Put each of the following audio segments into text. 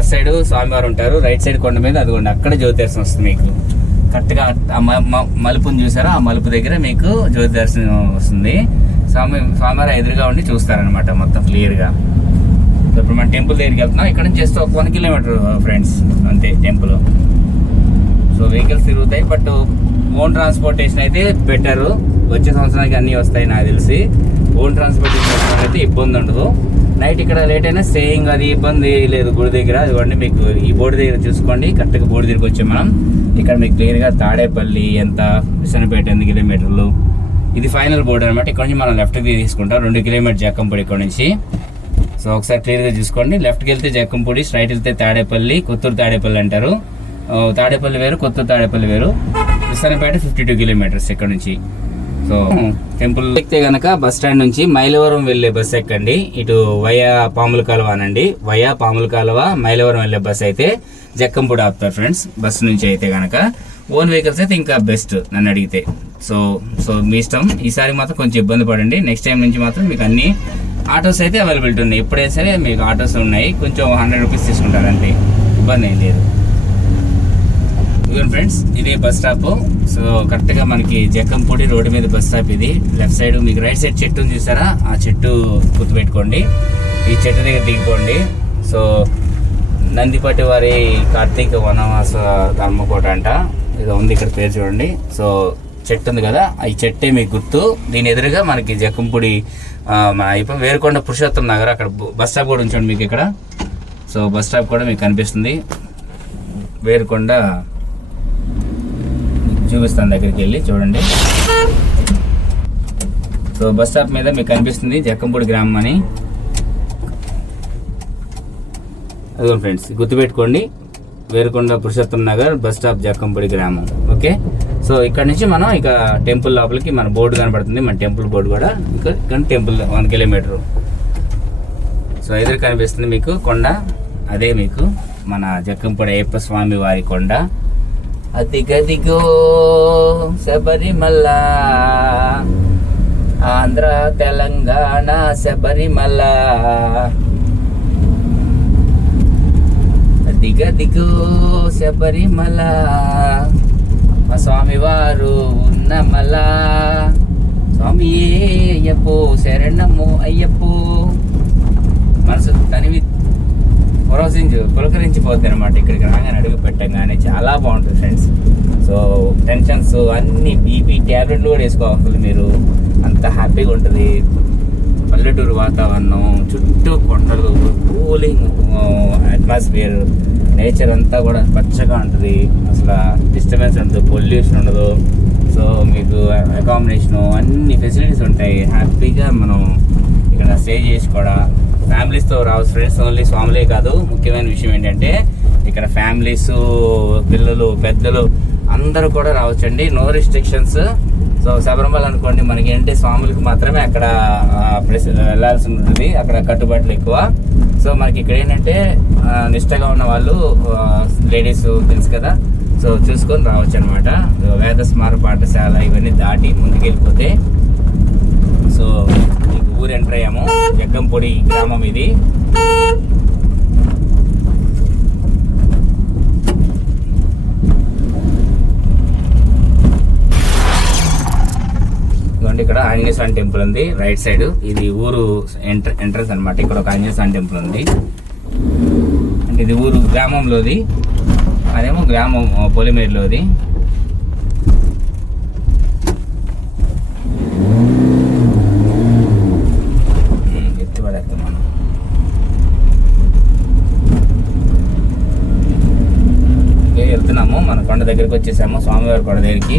Left side స్వామివారు ఉంటారు, right side కొండ మీద అదిగోండి అక్కడ జ్యోతి దర్శనం వస్తుంది మీకు. కరెక్ట్గా మలుపుని చూసారా, ఆ మలుపు దగ్గర మీకు జ్యోతి దర్శనం వస్తుంది. స్వామివారు ఎదురుగా ఉండి చూస్తారనమాట మొత్తం క్లియర్గా. సో ఇప్పుడు మనం టెంపుల్ దగ్గరికి వెళ్తున్నాం. ఇక్కడ నుంచి జస్ట్ ఒక 1 కిలోమీటర్ ఫ్రెండ్స్ అంతే టెంపుల్. సో వెహికల్స్ తిరుగుతాయి, బట్ ఓన్ ట్రాన్స్పోర్టేషన్ అయితే బెటర్. వచ్చే సంవత్సరానికి అన్నీ వస్తాయి నాకు తెలిసి. ఓన్ ట్రాన్స్పోర్టేషన్ అయితే ఇబ్బంది ఉండదు. నైట్ ఇక్కడ లేట్ అయినా స్టేయింగ్ అది ఇబ్బంది లేదు గుడి దగ్గర. అదిగోండి మీకు ఈ బోర్డు దగ్గర చూసుకోండి, కరెక్ట్గా బోర్డు దగ్గరికి వచ్చాం మనం. ఇక్కడ మీకు క్లియర్గా తాడేపల్లి ఎంత, విసనపేట 8 కిలోమీటర్లు, ఇది ఫైనల్ బోర్డు అనమాట. ఇక్కడ నుంచి మనం లెఫ్ట్కి తీసుకుంటాం 2 కిలోమీటర్ జక్కంపూడి ఇక్కడ నుంచి. సో ఒకసారి క్లియర్గా చూసుకోండి. లెఫ్ట్కి వెళ్తే జక్కంపూడి, స్ట్రైట్ వెళ్తే తాడేపల్లి, కొత్తూరు తాడేపల్లి అంటారు. తాడేపల్లి వేరు, కొత్తూరు తాడేపల్లి వేరు. విసనపేట 52 కిలోమీటర్స్ ఇక్కడ నుంచి. సో టెంపుల్ ఎక్కితే కనుక బస్ స్టాండ్ నుంచి మైలవరం వెళ్ళే బస్ ఎక్కండి. ఇటు వయా పాముల కాలువ అనండి, వయా పాముల కాలువ మైలవరం వెళ్ళే బస్ అయితే జక్కంపూడి ఆపుతారు ఫ్రెండ్స్. బస్ నుంచి అయితే కనుక ఓన్ వెహికల్స్ అయితే ఇంకా బెస్ట్ నన్ను అడిగితే. సో మీ ఇష్టం. ఈసారి మాత్రం కొంచెం ఇబ్బంది పడండి. నెక్స్ట్ టైం నుంచి మాత్రం మీకు అన్ని ఆటోస్ అయితే అవైలబిలిటీ ఉన్నాయి. ఎప్పుడైనా సరే మీకు ఆటోస్ ఉన్నాయి. కొంచెం 100 రూపీస్ తీసుకుంటారు అంతే, ఇబ్బంది ఏం లేదు. ఇదిగోండి ఫ్రెండ్స్, ఇదే బస్ స్టాప్. సో కరెక్ట్గా మనకి జక్కంపూడి రోడ్డు మీద బస్ స్టాప్ ఇది. లెఫ్ట్ సైడ్ మీకు రైట్ సైడ్ చెట్టు చూసారా, ఆ చెట్టు గుర్తుపెట్టుకోండి. ఈ చెట్టు దగ్గర దిగిపోండి. సో నందిపట్టి వారి కార్తీక వనవాస ధర్మకోట అంట ఇది ఉంది, ఇక్కడ పేరు చూడండి. సో చెట్టు ఉంది కదా, ఈ చెట్టే మీకు గుర్తు. దీని ఎదురుగా మనకి జక్కంపూడి వేరుకొండ పురుషోత్తం నగర్, అక్కడ బస్ స్టాప్ కూడా ఉంచండి మీకు ఇక్కడ. సో బస్ స్టాప్ కూడా మీకు కనిపిస్తుంది. వేరుకొండ చూపిస్తాను, దగ్గరికి వెళ్ళి చూడండి. సో బస్ స్టాప్ మీద మీకు కనిపిస్తుంది జక్కంపూడి గ్రామం అని. అదిగో ఫ్రెండ్స్ గుర్తుపెట్టుకోండి, వేరుకొండ పురుషోత్తం నగర్ బస్ స్టాప్ జక్కంపూడి గ్రామం. ఓకే, సో ఇక్కడ నుంచి మనం ఇక టెంపుల్ లోపలికి మన బోర్డు కనబడుతుంది, మన టెంపుల్ బోర్డు కూడా. ఇక్కడ టెంపుల్ 1 కిలోమీటర్. సో ఎదురు కనిపిస్తుంది మీకు కొండ, అదే మీకు మన జక్కంపూడి అయ్యప్ప స్వామి వారి కొండ. అదిగదిగో శబరిమల, ఆంధ్ర తెలంగాణ శబరిమల. అదిగదిగో శబరిమల, మా స్వామివారు ఉన్నమల. స్వామి అయ్యప్పో శరణము అయ్యప్పో. మనసు తనివి పులకరించిపోద్ది అనమాట ఇక్కడికి రాగానే, అడుగు పెట్టగానే. చాలా బాగుంటుంది ఫ్రెండ్స్. సో టెన్షన్స్ అన్ని బీపీ ట్యాబ్లెట్లు కూడా వేసుకోవాలి మీరు, అంత హ్యాపీగా ఉంటుంది. పల్లెటూరు వాతావరణం, చుట్టూ కొండలు, కూలింగ్ అట్మాస్ఫియర్, నేచర్ అంతా కూడా పచ్చగా ఉంటుంది. అసలు డిస్టర్బెన్స్ ఉండదు, పొల్యూషన్ ఉండదు. సో మీకు అకామిడేషను అన్ని ఫెసిలిటీస్ ఉంటాయి. హ్యాపీగా మనం ఇక్కడ స్టే చేసి కూడా ఫ్యామిలీస్తో రావచ్చు ఫ్రెండ్స్. ఓన్లీ స్వాములే కాదు, ముఖ్యమైన విషయం ఏంటంటే ఇక్కడ ఫ్యామిలీస్, పిల్లలు, పెద్దలు అందరూ కూడా రావచ్చండి. No restrictions. సో శబరిమల అనుకోండి, మనకి ఏంటంటే స్వాములకు మాత్రమే అక్కడ ప్లేస్ వెళ్ళాల్సి ఉంటుంది, అక్కడ కట్టుబాట్లు ఎక్కువ. సో మనకి ఇక్కడ ఏంటంటే నిష్టగా ఉన్న వాళ్ళు, లేడీస్ తెలుసు కదా, సో చూసుకొని రావచ్చు అనమాట. వేద స్మార పాఠశాల ఇవన్నీ దాటి ముందుకు వెళ్ళిపోతే సో ఊరు ఎంటర్ అయ్యాము. జక్కంపూడి గ్రామం ఇది. ఇదిగోండి ఇక్కడ ఆంజనేయ స్వామి టెంపుల్ ఉంది రైట్ సైడ్. ఇది ఊరు ఎంట్రన్స్ అనమాట. ఇక్కడ ఒక ఆంజనేయ స్వామి టెంపుల్ ఉంది. అంటే ఇది ఊరు గ్రామంలోది, అదేమో గ్రామం పొలిమేరులోది. వెళ్తున్నాము, మన కొండ దగ్గరికి వచ్చేసాము, స్వామివారి కొండ దగ్గరికి.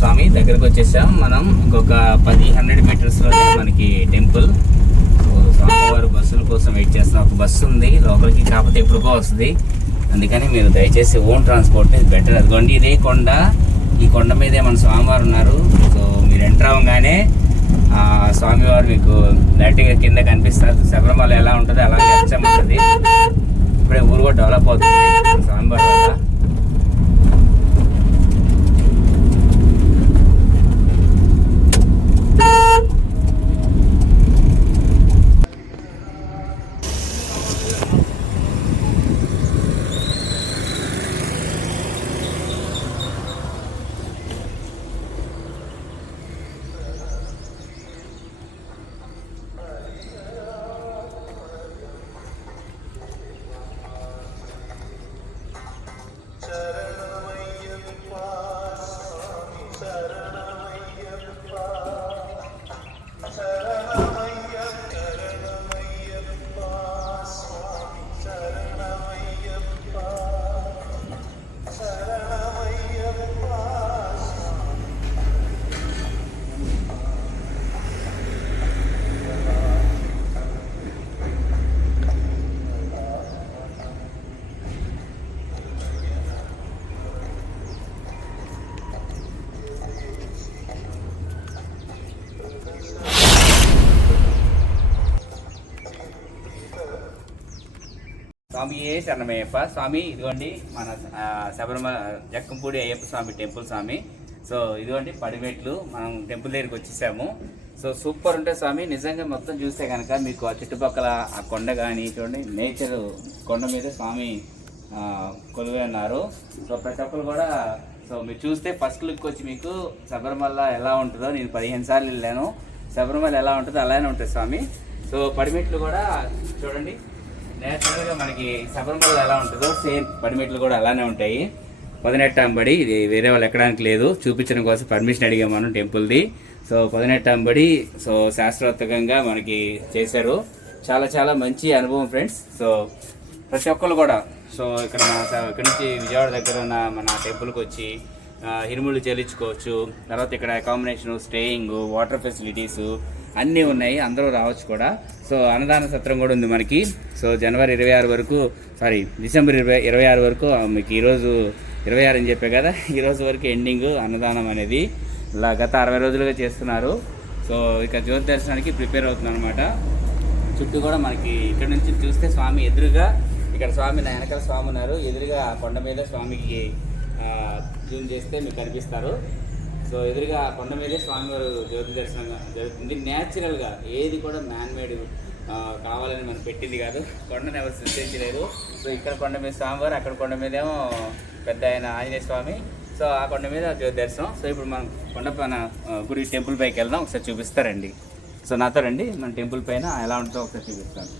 స్వామి దగ్గరకు వచ్చేసాం మనం. ఇంకొక 100 మీటర్స్లోనే మనకి టెంపుల్. స్వామివారు బస్సుల కోసం వెయిట్ చేస్తున్నాం. ఒక బస్సు ఉంది లోపలికి, కాకపోతే ఎప్పుడుకో వస్తుంది. అందుకని మీరు దయచేసి ఓన్ ట్రాన్స్పోర్ట్ బెటర్. అదిగోండి ఇదే కొండ, ఈ కొండ మీదే మన స్వామివారు ఉన్నారు. సో మీరు ఎంటర్ అవ్వగానే స్వామివారు మీకు డైరెక్ట్గా కింద కనిపిస్తారు. శబరిమల ఎలా ఉంటుందో అలాగే అచ్చం ఉంటుంది. ఇప్పుడే ఊరు కూడా డెవలప్ అవుతుంది స్వామివారి వల్ల. స్వామి శరణమయ్యప్ప. స్వామి ఇదిగోండి మన శబరిమల జక్కంపూడి అయ్యప్ప స్వామి టెంపుల్ స్వామి. సో ఇదిగోండి పడిమెట్లు మనం టెంపుల్ దగ్గరికి వచ్చేసాము. సో సూపర్ ఉంటుంది స్వామి. నిజంగా మొత్తం చూస్తే కనుక మీకు ఆ చుట్టుపక్కల ఆ కొండ కానీ చూడండి, నేచర్ కొండ మీద స్వామి కొలువై ఉన్నారు. సో ప్రతి ఒక్కరు కూడా సో మీరు చూస్తే ఫస్ట్ లుక్ వచ్చి మీకు శబరిమల ఎలా ఉంటుందో, నేను 15 సార్లు వెళ్ళాను, శబరిమల ఎలా ఉంటుందో అలానే ఉంటుంది స్వామి. సో పడిమెట్లు కూడా చూడండి, నేచురల్గా మనకి శబరిమల ఎలా ఉంటుందో సేమ్ పడిమెట్లు కూడా అలానే ఉంటాయి. 18 అంబడి, ఇది వేరే వాళ్ళు ఎక్కడానికి లేదు, చూపించడం కోసం పర్మిషన్ అడిగాం మనం టెంపుల్ది. సో 18 అంబడి సో శాస్త్రోక్తంగా మనకి చేశారు. చాలా చాలా మంచి అనుభవం ఫ్రెండ్స్. సో ప్రతి ఒక్కరు కూడా సో ఇక్కడ నుంచి విజయవాడ దగ్గర ఉన్న మన టెంపుల్కి వచ్చి ఇరుముళ్ళు చెల్లించుకోవచ్చు. తర్వాత ఇక్కడ అకామిడేషను, స్టేయింగ్, వాటర్ ఫెసిలిటీసు అన్నీ ఉన్నాయి, అందరూ రావచ్చు కూడా. సో అన్నదాన సత్రం కూడా ఉంది మనకి. సో జనవరి 26 వరకు, డిసెంబర్ 26 వరకు మీకు ఈరోజు 26 అని చెప్పే కదా, ఈరోజు వరకు ఎండింగ్ అన్నదానం అనేది ఇలా గత 60 రోజులుగా చేస్తున్నారు. సో ఇక జ్యోతి దర్శనానికి ప్రిపేర్ అవుతుంది అనమాట. చుట్టూ కూడా మనకి ఇక్కడ నుంచి చూస్తే స్వామి ఎదురుగా, ఇక్కడ స్వామి నా వెనకాల స్వామి ఉన్నారు, ఎదురుగా కొండ మీద స్వామికి జూమ్ చేస్తే మీకు కనిపిస్తారు. సో ఎదురుగా కొండ మీదే స్వామివారు జ్యోతి దర్శనం జరుగుతుంది. న్యాచురల్గా ఏది కూడా మ్యాన్మేడ్ కావాలని మనం పెట్టింది కాదు, కొండను ఎవరు సృష్టించలేదు. సో ఇక్కడ కొండ మీద స్వామివారు, అక్కడ కొండ మీదేమో పెద్ద ఆయన ఆంజనేయ స్వామి. సో ఆ కొండ మీద జ్యోతి దర్శనం. సో ఇప్పుడు మనం కొండపైన గుడి టెంపుల్ పైకి వెళ్దాం, ఒకసారి చూపిస్తారండి. సో నాతో రండి, మన టెంపుల్ పైన ఎలా ఉంటుందో ఒకసారి చూపిస్తాను.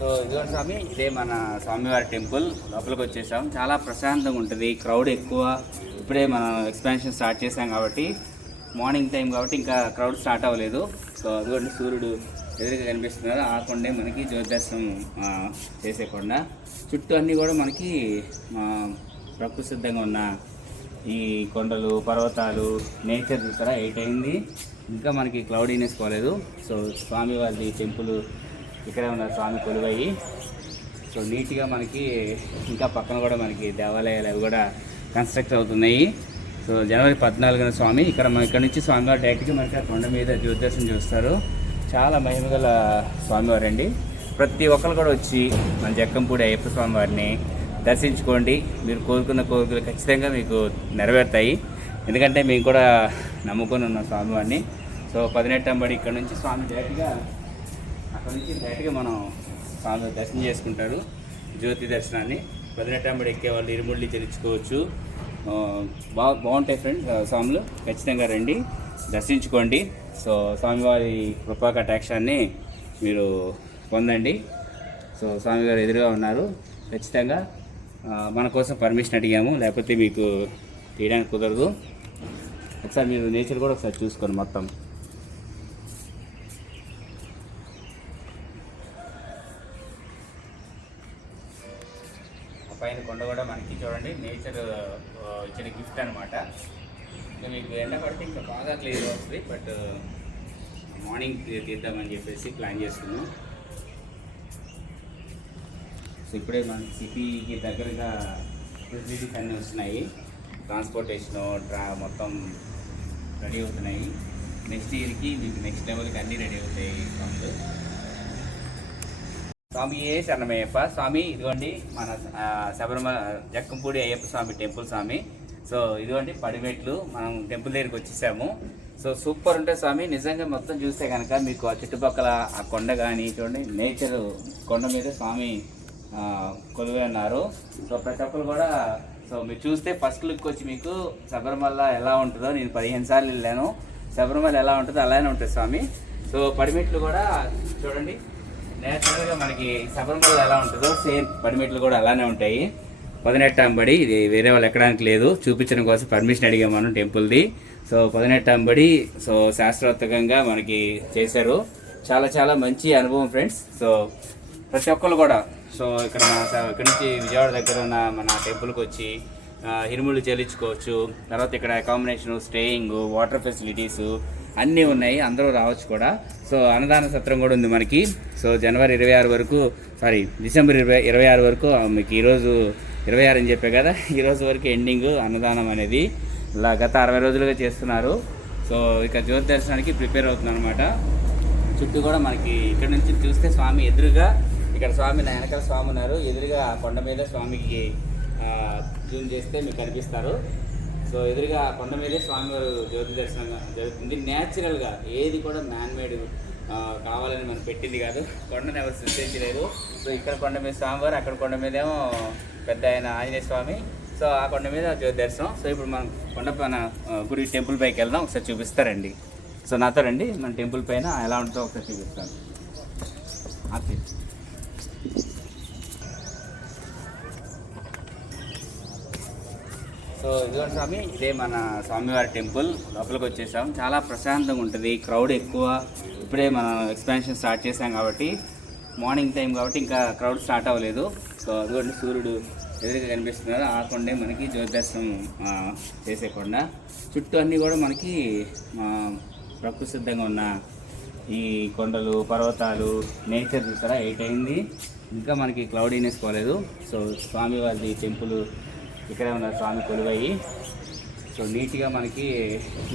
సో ఇదిగోండి స్వామి, ఇదే మన స్వామివారి టెంపుల్. లోపలికి వచ్చేసాం. చాలా ప్రశాంతంగా ఉంటుంది, క్రౌడ్ ఎక్కువ. ఇప్పుడే మనం ఎక్స్పాన్షన్ స్టార్ట్ చేసాం కాబట్టి, మార్నింగ్ టైం కాబట్టి ఇంకా క్రౌడ్ స్టార్ట్ అవ్వలేదు. సో అదిగోండి సూర్యుడు ఎదురుగా కనిపిస్తున్నారు. ఆ కొండే మనకి జ్యోతి దర్శనం చేసే కొండ. చుట్టూ అన్నీ కూడా మనకి ప్రకృతి సిద్ధంగా ఉన్న ఈ కొండలు, పర్వతాలు, నేచర్ చూసారా 8 అయింది, ఇంకా మనకి క్లౌడీనెస్ పోలేదు. సో స్వామివారి టెంపుల్ ఇక్కడే ఉన్నారు స్వామి కొలువయ్యి. సో నీట్గా మనకి ఇంకా పక్కన కూడా మనకి దేవాలయాలు అవి కూడా కన్స్ట్రక్ట్ అవుతున్నాయి. సో జనవరి 14న స్వామి ఇక్కడ నుంచి స్వామివారు డైరెక్ట్గా మనకి కొండ మీద జ్యోతి దర్శనం చూస్తారు. చాలా మహిమగల స్వామివారు అండి. ప్రతి ఒక్కరు కూడా వచ్చి మన జక్కంపూడి అయ్యప్ప స్వామివారిని దర్శించుకోండి. మీరు కోరుకున్న కోరికలు ఖచ్చితంగా మీకు నెరవేరుతాయి. ఎందుకంటే మేము కూడా నమ్ముకొని ఉన్నాం స్వామివారిని. సో 18 అంబడి ఇక్కడ నుంచి స్వామి డైరెక్ట్గా, అక్కడ నుంచి డైరెక్ట్గా మనం స్వామి దర్శనం చేసుకుంటారు జ్యోతి దర్శనాన్ని. 18 అంబడి ఎక్కే వాళ్ళు ఇరుముళ్ళు చెల్లించుకోవచ్చు. బాగుంటాయి ఫ్రెండ్స్ స్వాములు, ఖచ్చితంగా రండి, దర్శించుకోండి. సో స్వామివారి కృపా కటాక్షాన్ని మీరు పొందండి. సో స్వామివారు ఎదురుగా ఉన్నారు. ఖచ్చితంగా మన కోసం పర్మిషన్ అడిగాము, లేకపోతే మీకు తీయడానికి కుదరదు. ఒకసారి మీరు నేచర్ కూడా ఒకసారి చూసుకోండి మొత్తం. పైన కొండ కూడా మనకి చూడండి నేచర్ ఇచ్చిన గిఫ్ట్ అనమాట. ఇంకా మీకు ఎండ పడితే ఇంకా బాగా క్లియర్ అవుతుంది, బట్ మార్నింగ్ తీద్దామని చెప్పేసి ప్లాన్ చేసుకున్నాం. సో ఇప్పుడే మన సిటీకి దగ్గరగా ఫెసిలిటీస్ అన్నీ వస్తున్నాయి. ట్రాన్స్పోర్టేషను మొత్తం రెడీ అవుతున్నాయి. నెక్స్ట్ ఇయర్కి మీకు నెక్స్ట్ లెవెల్కి అన్నీ రెడీ అవుతాయి పనులు. స్వామి శరణమయ్యప్ప. స్వామి ఇదిగోండి మన శబరిమల జక్కంపూడి అయ్యప్ప స్వామి టెంపుల్ స్వామి. సో ఇదిగోండి పడిమెట్లు మనం టెంపుల్ దగ్గరికి వచ్చేసాము. సో సూపర్ ఉంటుంది స్వామి. నిజంగా మొత్తం చూస్తే కనుక మీకు ఆ చుట్టుపక్కల ఆ కొండ కానీ చూడండి, నేచర్ కొండ మీద స్వామి కొలువై ఉన్నారు. సో ప్రతి ఒక్కరు కూడా సో మీరు చూస్తే ఫస్ట్ లుక్ వచ్చి మీకు శబరిమల ఎలా ఉంటుందో, నేను 15 సార్లు వెళ్ళాను, శబరిమల ఎలా ఉంటుందో అలానే ఉంటుంది స్వామి. సో పడిమెట్లు కూడా చూడండి నేచురల్గా మనకి శబరిమల ఎలా ఉంటుందో సేమ్ పడిమెట్లు కూడా అలానే ఉంటాయి. 18 బడి, ఇది వేరే వాళ్ళు ఎక్కడానికి లేదు, చూపించడం కోసం పర్మిషన్ అడిగాం మనం టెంపుల్ది. సో 18 బడి సో శాస్త్రోక్తంగా మనకి చేశారు. చాలా చాలా మంచి అనుభవం ఫ్రెండ్స్. సో ప్రతి ఒక్కరు కూడా సో ఇక్కడ నుంచి విజయవాడ దగ్గర ఉన్న మన టెంపుల్కి వచ్చి ఇరుముళ్ళు చెల్లించుకోవచ్చు. తర్వాత ఇక్కడ అకామిడేషను, స్టేయింగ్, వాటర్ ఫెసిలిటీసు అన్నీ ఉన్నాయి, అందరూ రావచ్చు కూడా. సో అన్నదాన సత్రం కూడా ఉంది మనకి. సో జనవరి 26 వరకు, డిసెంబర్ 26 వరకు మీకు ఈరోజు 26 అని చెప్పే కదా, ఈరోజు వరకు ఎండింగ్ అన్నదానం అనేది. ఇలా గత 60 రోజులుగా చేస్తున్నారు. సో ఇక జ్యోతి దర్శనానికి ప్రిపేర్ అవుతుంది అనమాట. చుట్టూ కూడా మనకి ఇక్కడ నుంచి చూస్తే స్వామి ఎదురుగా, ఇక్కడ స్వామి వెనకాల స్వామి ఉన్నారు, ఎదురుగా కొండ మీద స్వామికి జూమ్ చేస్తే మీకు కనిపిస్తారు. సో ఎదురుగా కొండ మీదే స్వామివారు జ్యోతి దర్శనం జరుగుతుంది. న్యాచురల్గా ఏది కూడా మ్యాన్మేడ్ కావాలని మనం పెట్టింది కాదు, కొండను ఎవరు సృష్టించలేదు. సో ఇక్కడ కొండ మీద స్వామివారు, అక్కడ కొండ మీదేమో పెద్ద ఆయన ఆంజనేయ స్వామి. సో ఆ కొండ మీద జ్యోతి దర్శనం. సో ఇప్పుడు మనం కొండపైన గుడి టెంపుల్ పైకి వెళ్దాం, ఒకసారి చూపిస్తారండి. సో నాతో రండి, మన టెంపుల్ పైన ఎలా ఉంటుందో ఒకసారి చూపిస్తాను. సో ఇదిగోండి స్వామి, ఇదే మన స్వామివారి టెంపుల్. లోపలికి వచ్చేసాం. చాలా ప్రశాంతంగా ఉంటుంది, క్రౌడ్ ఎక్కువ. ఇప్పుడే మనం ఎక్స్పాన్షన్ స్టార్ట్ చేసాం కాబట్టి, మార్నింగ్ టైం కాబట్టి ఇంకా క్రౌడ్ స్టార్ట్ అవ్వలేదు. సో అదిగోండి సూర్యుడు ఎదురుగా కనిపిస్తున్నారు. ఆ కొండే మనకి జ్యోతి దర్శనం చేసే కొండ. చుట్టూ అన్నీ కూడా మనకి ప్రకృతి సిద్ధంగా ఉన్న ఈ కొండలు, పర్వతాలు, నేచర్ చూసారా 8 అయింది, ఇంకా మనకి క్లౌడీనెస్ పోలేదు. సో స్వామివారి టెంపుల్ ఇక్కడే ఉన్న స్వామి కొలువయ్యి. సో నీట్గా మనకి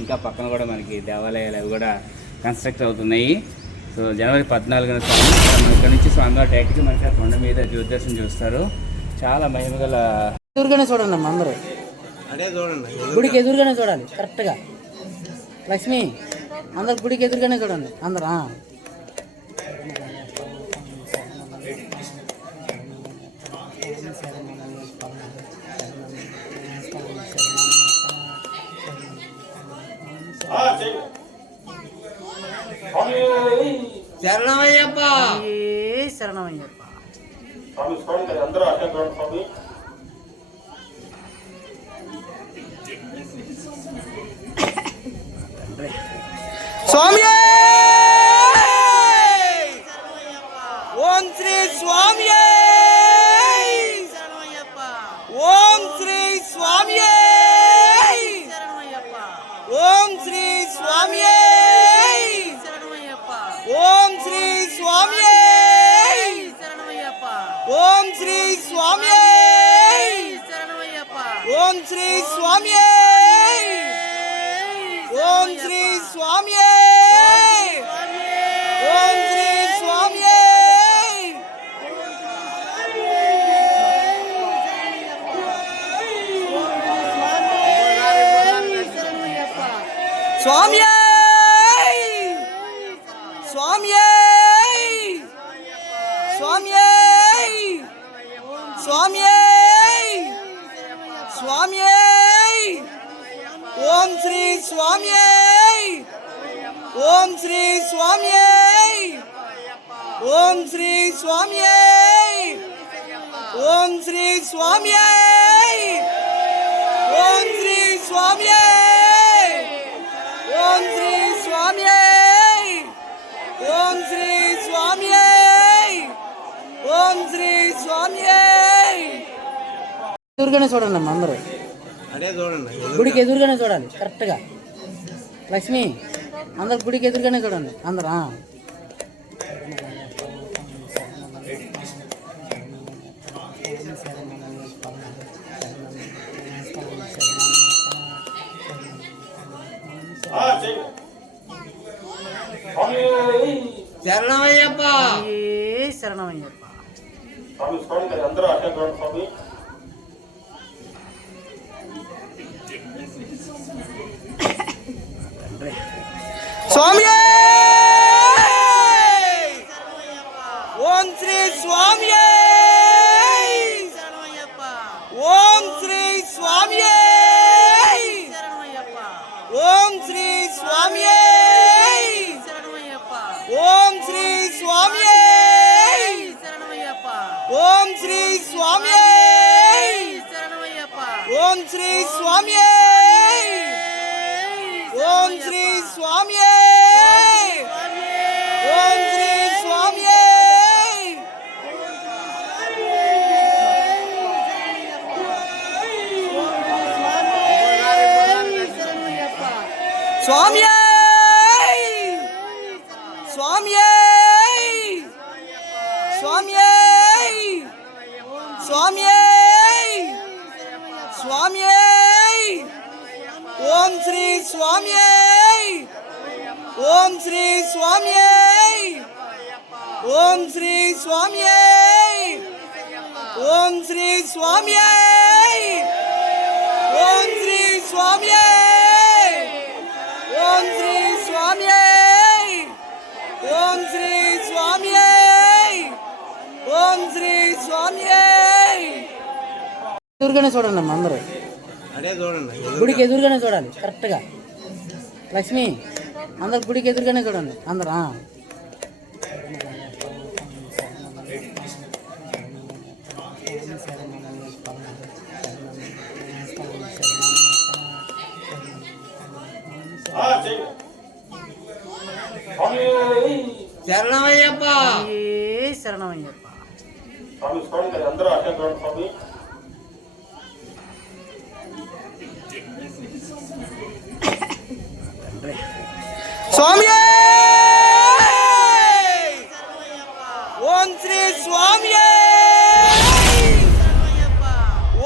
ఇంకా పక్కన కూడా మనకి దేవాలయాలు అవి కూడా కన్స్ట్రక్ట్ అవుతున్నాయి. సో జనవరి 14న స్వామి ఇక్కడ నుంచి స్వామివారి డైరెక్ట్గా మనకి కొండ మీద జ్యోతి దర్శనం చూస్తారు. చాలా మహిమగల. ఎదురుగానే చూడండి అమ్మ, అందరూ అదే చూడండి, గుడికి ఎదురుగానే చూడాలి కరెక్ట్గా. లక్ష్మి, అందరు గుడికి ఎదురుగానే చూడండి అందరూ. శరణమయ్యప్ప, శరణమయ్యప్ప. స్వామి ఓం శ్రీ స్వామి ఓం శ్రీ స్వామి ఓం శ్రీ స్వామి ఓం శ్రీ స్వామి ఓం శ్రీ స్వామి ఓం శ్రీ స్వామి ఓం శ్రీ స్వామి ఓం శ్రీ స్వామి స్వామి స్వామి స్వామి స్వామి స్వామి ఓం శ్రీ స్వామి ఓం శ్రీ స్వామి ఓం శ్రీ స్వామి ఓం శ్రీ స్వామి ఓం శ్రీ స్వామి ఓం శ్రీ స్వామి ఓం శ్రీ స్వామి ఓం శ్రీ స్వామి. ఎదురుగానే చూడండి అమ్మ, అందరూ అదే చూడండి, గుడికి ఎదురుగానే చూడాలి కరెక్ట్గా. లక్ష్మి, అందరు గుడికి ఎదురుగానే చూడండి అందరూ. శరణమయ్యప్ప శరణమయ్యప్ప. స్వామి ఓం శ్రీ స్వామి ఓం శ్రీ స్వామి ఓం శ్రీ స్వామి ఓం శ్రీ స్వామి ఓం శ్రీ స్వామి ఓం శ్రీ స్వామి ఓం శ్రీ స్వామి ఓం శ్రీ స్వామి స్వామి స్వామి స్వామి స్వామి స్వామి ఓం శ్రీ స్వామి ఓం శ్రీ స్వామి ఓం శ్రీ స్వామి ఓం శ్రీ స్వామి ఓం శ్రీ స్వామి ఓం శ్రీ స్వామి ఓం శ్రీ స్వామి ఓం శ్రీ స్వామి. ఎదురుగానే చూడండి అమ్మ అందరూ. గుడికి ఎదురుగానే చూడాలి కరెక్ట్గా. లక్ష్మి అందరు గుడికి ఎదురుగానే చూడండి అందరూ. శరణమయ్యప్ప శరణమయ్యప్ప. స్వామి ఓం శ్రీ స్వామి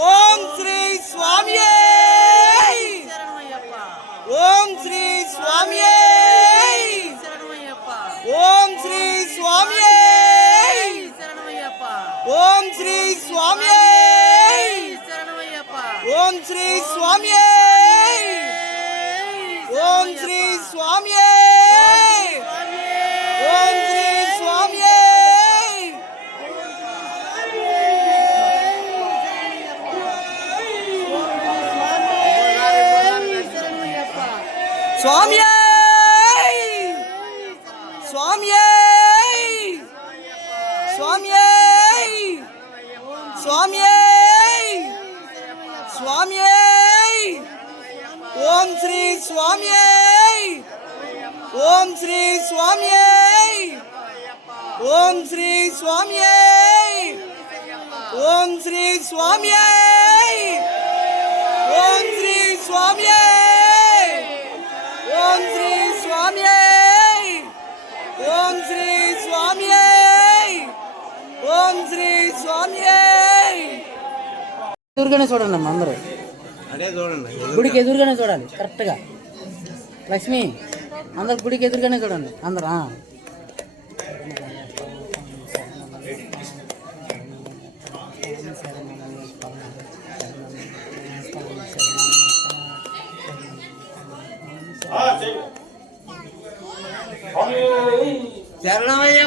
ఓం శ్రీ స్వామి ఓం శ్రీ స్వామి ఓం శ్రీ స్వామి ఓం శ్రీ స్వామి ఓం శ్రీ స్వామి ఓం శ్రీ స్వామి ఓం శ్రీ స్వామి స్వామి స్వామి స్వామి స్వామి స్వామి ఓం శ్రీ స్వామి ఓం శ్రీ స్వామి ఓం శ్రీ స్వామి ఓం శ్రీ స్వామి ఓం శ్రీ స్వామి ఓం శ్రీ స్వామి ఓం శ్రీ స్వామి ఓం శ్రీ స్వామి. ఎదురుగానే చూడండి అమ్మ అందరూ. గుడికి ఎదురుగానే చూడాలి కరెక్ట్గా. లక్ష్మి అందరు గుడికి ఎదురుగానే చూడండి అందరూ. శరణమయ్యప్ప